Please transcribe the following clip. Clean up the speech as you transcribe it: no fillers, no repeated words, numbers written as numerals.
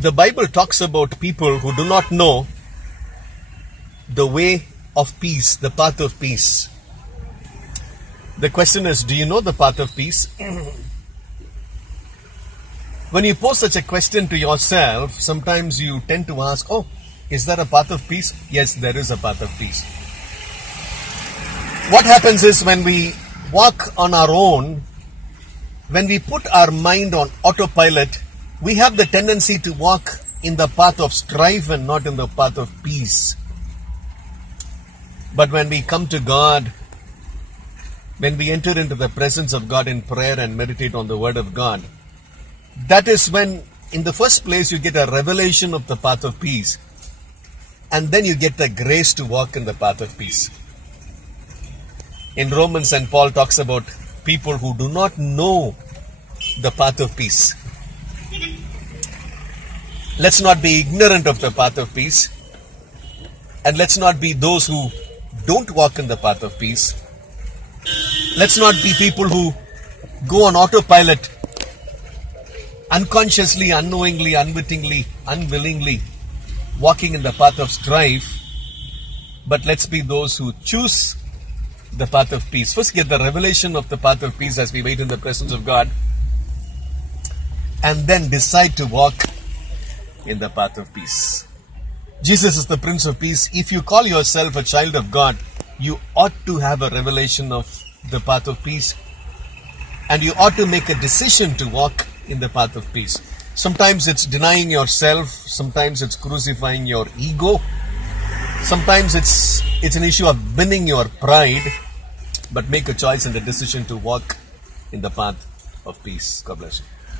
The Bible talks about people who do not know the way of peace, the path of peace. The question is, do you know the path of peace? When you pose such a question to yourself, sometimes you tend to ask, oh, is there a path of peace? Yes, there is a path of peace. What happens is when we walk on our own, when we put our mind on autopilot, we have the tendency to walk in the path of strife and not in the path of peace. But when we come to God, when we enter into the presence of God in prayer and meditate on the Word of God, that is when, in the first place, you get a revelation of the path of peace. And then you get the grace to walk in the path of peace. In Romans, St. Paul talks about people who do not know the path of peace. Let's not be ignorant of the path of peace. And let's not be those who don't walk in the path of peace. Let's not be people who go on autopilot, unconsciously, unknowingly, unwittingly, unwillingly, walking in the path of strife. But let's be those who choose the path of peace. First, get the revelation of the path of peace as we wait in the presence of God, and then decide to walk in the path of peace. Jesus is the Prince of Peace. If you call yourself a child of God, you ought to have a revelation of the path of peace, and you ought to make a decision to walk in the path of peace. Sometimes it's denying yourself, sometimes it's crucifying your ego, sometimes it's an issue of winning your pride, but make a choice and a decision to walk in the path of peace. God bless you.